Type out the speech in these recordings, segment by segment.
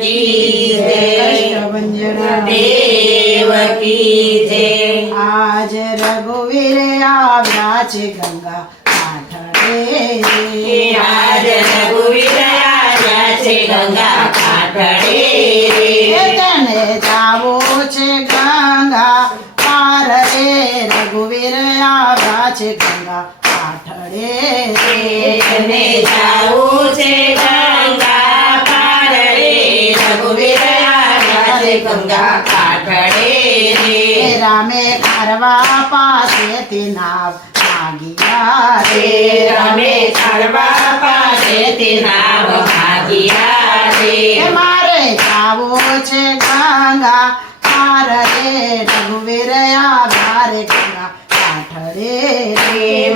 की जय, देव की जय। आज रघुवीर આવ્યા છે ગંગા કાંઠે, आज रघुवीर આવ્યા છે ગંગા કાંઠે। તને જાવું છે ગંગા પાર રે, રઘુવીર આવ્યા છે ગંગા કાંઠે। તને જાવું છે ગંગા પાર રે, રઘુવીર આવ્યા છે ગંગા કાંઠે। રામે ખારવા પાસેથી નાવ માગ્યા રે, રામે ખારવા પાસેથી નાવ માગ્યા રે। મારે જાવું છે ગંગા પાર રે, રઘુવીર આવ્યા રે ગંગા કાંઠે।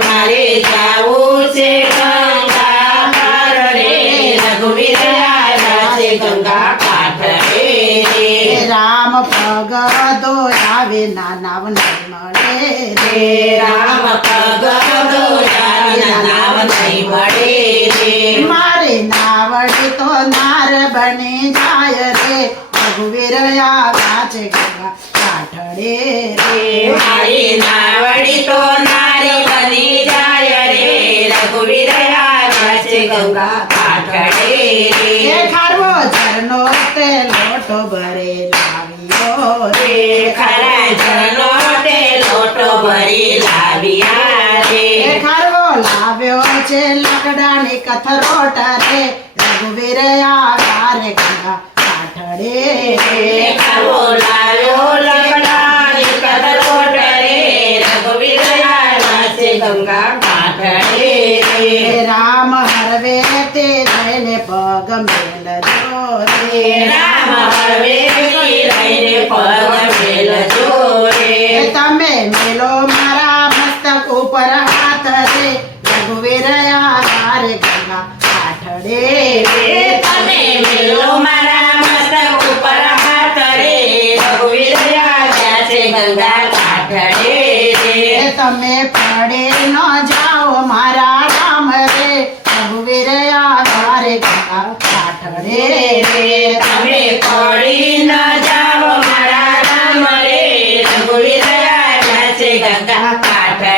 મારે જાવું છે ગંગા પાર રે, રઘુવીર આવ્યા છે ગંગા કાંઠે। રામ પગ દોડાવે નાવ નહીં મળે રે, રામ પગ દોડાવીના નાવ નહીં મળે રે। મારે નાવડી તો નાર બની જાય રે, રઘુવીર આવ્યા છે ગંગા કાંઠે। મારી નાવડી તો નારી બની જાય રે, રઘુવીર આવ્યા છે ગંગા કાંઠે। ખારવો ઝરનો તે લોટો ભરે લાવ્યો રે, ખરા જનો તે લોટો ભરી લાવ્યા રે। ખારવો લાવ્યો છે લકડાની કથરોટ રે, રઘુવીર આવ્યા રે ગંગા કાંઠે। ખાવો લાવ્યો લકડાની કથરોટ રે, રઘુવીર આવ્યા છે ગંગા કાંઠે। રામ હરવે તે જઈને પગ મેલજો રે, રામ હરવેથી રહીને પગ મેલજો રે। તમે મેલો મારા મસ્તક ઉપર હાથ રે, રઘુવીર આવ્યા રે ગંગા કાંઠે। તમે મેલો મારા મસ્તક ઉપર હાથ રે, રઘુવીર આવ્યા છે ગંગા કાંઠે। તમે પડે ન જાઓ મારા રામ રે, રઘુવીર આવ્યા રે ગંગા કાંઠે। તમે પડી ન જાઓ મારા રામ રે, રઘુવીર આવ્યા છે ગંગા કાંઠે।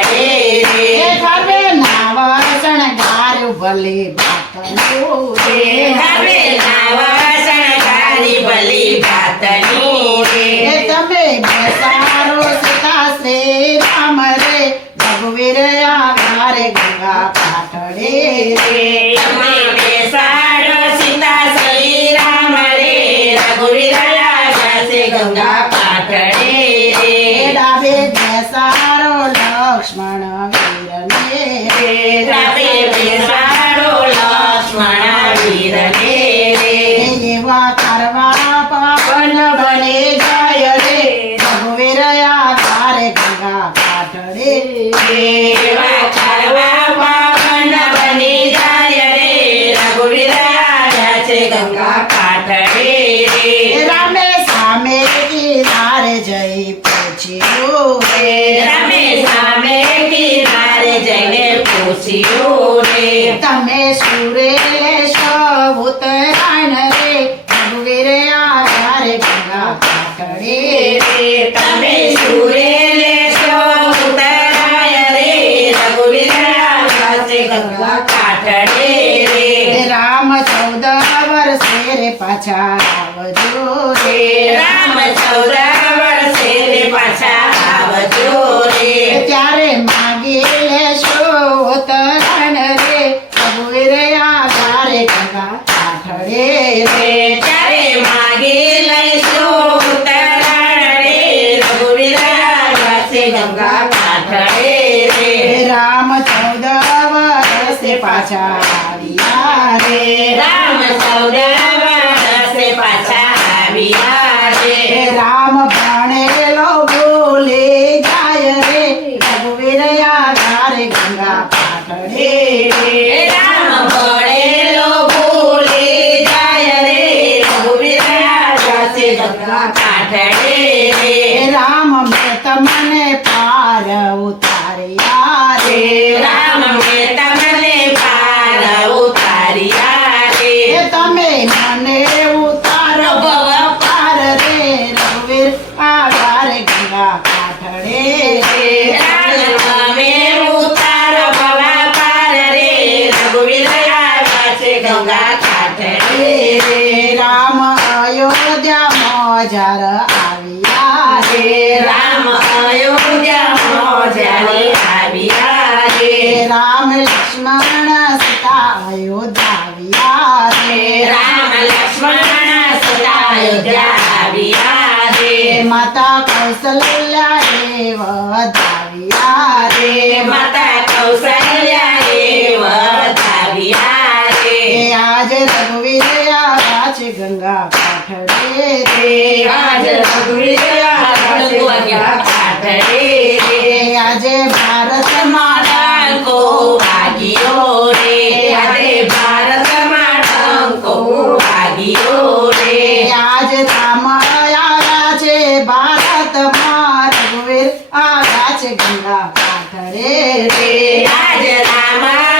ખરે નાવ શણગાર્યું ભલે બાતનું રે, હવે નાવા શણગારી ભલી ભાતની રે। તમે બેસારો સીતા શ્રી રામ રે, રઘુવીર આવ્યા રે ગંગા કાંઠે। તમે બેસાડો સીતા શ્રી રામ રે, રઘુવીર આવ્યા છે ગંગા કાંઠે। ડાબે બેસારો લક્ષ્મણ વીરને, રાતે બેસાડો લક્ષ્મણ વીરને રે। એવા કરવા પાવન બને જાય રે, રઘુવીર આવ્યા રે ગંગા કાંઠે। એવા કરવા પાવન બની જાય રે, રઘુવીર આવ્યા છે ગંગા કાંઠે। રામે સામે કિનારે જઈ પૂછ્યું રે, રામે સામે કિનારે જઈને પૂછ્યું રે, તમે સુરે લેશો ઉત્તરાયણ રે, રઘુવીર આવ્યા રે ગંગા કાંઠે। તમે સુરે લેશો ઉતરાય રે, રઘુવીર આવ્યા છે ગંગા કાંઠે। રામ 14 વર્ષે રે પાછા આવજો રે, રામ 14 વર્ષે રે પાછા આવજો રે। ત્યારે માગી લેશો ઉત્તરાયણ રે, રઘુવીર આવ્યા રે ગંગા કાંઠે। ત્યારે માગી લઈશું ઉતરાયણ રે, રઘુવીર આવ્યા છે ગંગા કાંઠે। રામ 14 વર્ષે પાછા આવ્યા રે, રામ 14 વર્ષે પાછા આવ્યા રે। રામ ભણેલો ભૂલી જાય રે, રઘુવીર આવ્યા રે ગંગા કાંઠે। રામ ભણેલો ભૂલી જાય રે, રઘુવીર આવ્યા છે ગંગા કાંઠે। રામ મેં તમને પાર ઉતાર્યા રે, રામ મેં તમને પાર ઉતાર્યા રે। તમે મને ઉતાર બજાર આવ્યા રે રામ અયોધ્યામાં જ્યારે આવ્યા રે રામ લક્ષ્મણ સીતા અયોધ્યા રે રામ લક્ષ્મણ સીતા અયોધ્યા આવ્યા રે માતા કૌશલ્યા વધાવ્યા રે માતા કૌશલ્યા એ વધાવ્યા રે આજ રઘુવીર આવ્યા છે ગંગા કાંઠે રે આજ રઘુવીર ગંગા કાંઠે રે આજે ભારતમાં ડંકો વાગ્યો રે આજે ભારતમાં ડંકો વાગ્યો રે આજ રામ આવ્યા છે ભારતમાં રઘુવીર આવ્યા છે ગંગા કાંઠે રે આજ રામ